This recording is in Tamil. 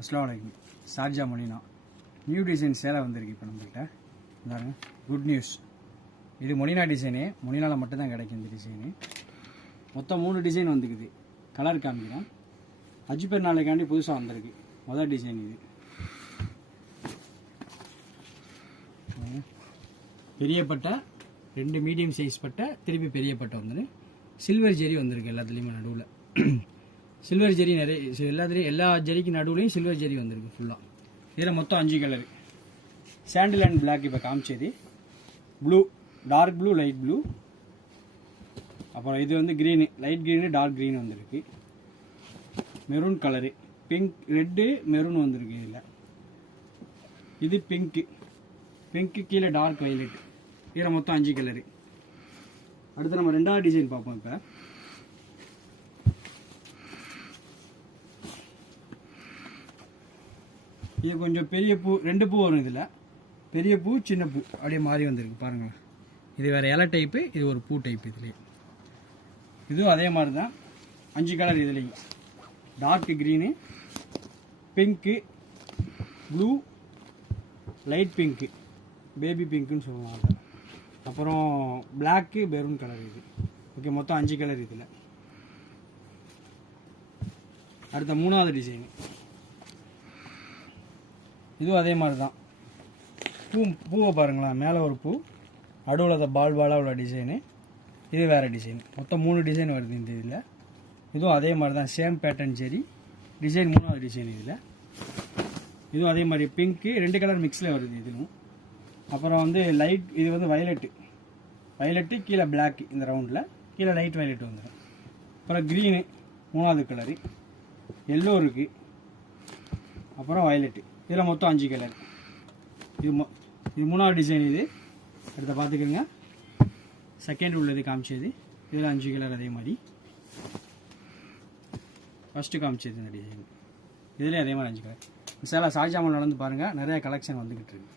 அஸ்ஸலாமு அலைக்கும். ஷார்ஜா மொனினா நியூ டிசைன் சேலை வந்திருக்கு இப்போ நம்மகிட்ட. பாருங்க, குட் நியூஸ். இது மொனினா டிசைனு, மொனினாவில் மட்டும்தான் கிடைக்கும் இந்த டிசைனு. மொத்தம் 3 டிசைன் வந்துக்குது. கலர் காமிக்கிறேன். அஜி பெருநாளைக்காண்டி புதுசாக வந்திருக்கு முதல் டிசைன் இது. பெரிய பட்டை, 2 மீடியம் சைஸ் பட்டை, திருப்பி பெரிய பட்டை வந்துடு. சில்வர் ஜெரி வந்திருக்கு எல்லாத்துலேயுமே நடுவில். சில்வர் ஜெரி நிறைய எல்லாத்துலேயும், எல்லா ஜெரிக்கு நடுவுலையும் சில்வர் ஜெரி வந்திருக்கு ஃபுல்லாக. இதில் மொத்தம் 5 கலரு. சாண்டில் அண்ட் பிளாக் இப்போ காமிச்சது. Blue, dark blue, light blue. அப்புறம் இது வந்து green, light green, dark green வந்திருக்கு. Maroon colour, pink, red, maroon வந்திருக்கு இதில். இது பிங்க்கு, பிங்க்கு கீழே டார்க் வைலட். இதில் மொத்தம் 5 கலரு. அடுத்து நம்ம 2வது டிசைன் பார்ப்போம். இப்போ இது கொஞ்சம் பெரிய பூ, 2 பூ வரும் இதில். பெரிய பூ, சின்ன பூ அப்படியே மாறி வந்திருக்கு பாருங்கள். இது வேறு இலை டைப்பு, இது ஒரு பூ டைப். இதுலேயே இதுவும் அதே மாதிரி தான். 5 கலர் இதுலேயும். Dark green, pink, blue, light pink, baby பிங்க்குன்னு சொல்லுவாங்க. அப்புறம் பிளாக்கு, மெரூன் கலர் இது. ஓகே, மொத்தம் 5 கலர் இதில். அடுத்த 3வது டிசைனு. இதுவும் அதே மாதிரி தான். பூவை பாருங்களேன், மேலே ஒரு பூ, நடுவில் அதை பால் பாலாக உள்ள டிசைனு. இது வேறு டிசைன். மொத்தம் 3 டிசைன் வருது இந்த இதில். இதுவும் அதே மாதிரி தான், சேம் பேட்டர்ன் சரி. டிசைன் 3வது டிசைன் இதில். இதுவும் அதே மாதிரி பிங்க்கு, 2 கலர் மிக்ஸில் வருது இதுவும். அப்புறம் வந்து லைட், இது வந்து வயலட்டு, வயலட்டு கீழே பிளாக், இந்த ரவுண்டில் கீழே லைட் வயலட் வந்துடும். அப்புறம் க்ரீனு 3வது கலரு, எல்லோ இருக்குது, அப்புறம் வயலட்டு. இதில் மொத்தம் 5 கலர். இது 3வது டிசைன் இது. அடுத்த பார்த்துக்கோங்க. செகண்ட் உள்ளது காமிச்சது. இதில் 5 கலர் அதே மாதிரி. ஃபஸ்ட்டு காமிச்சது இந்த டிசைன். இதுலேயும் அதே மாதிரி 5 கலர். சேலை ஷார்ஜா மால் நடந்து பாருங்கள், நிறையா கலெக்ஷன் வந்துக்கிட்டு இருக்கு.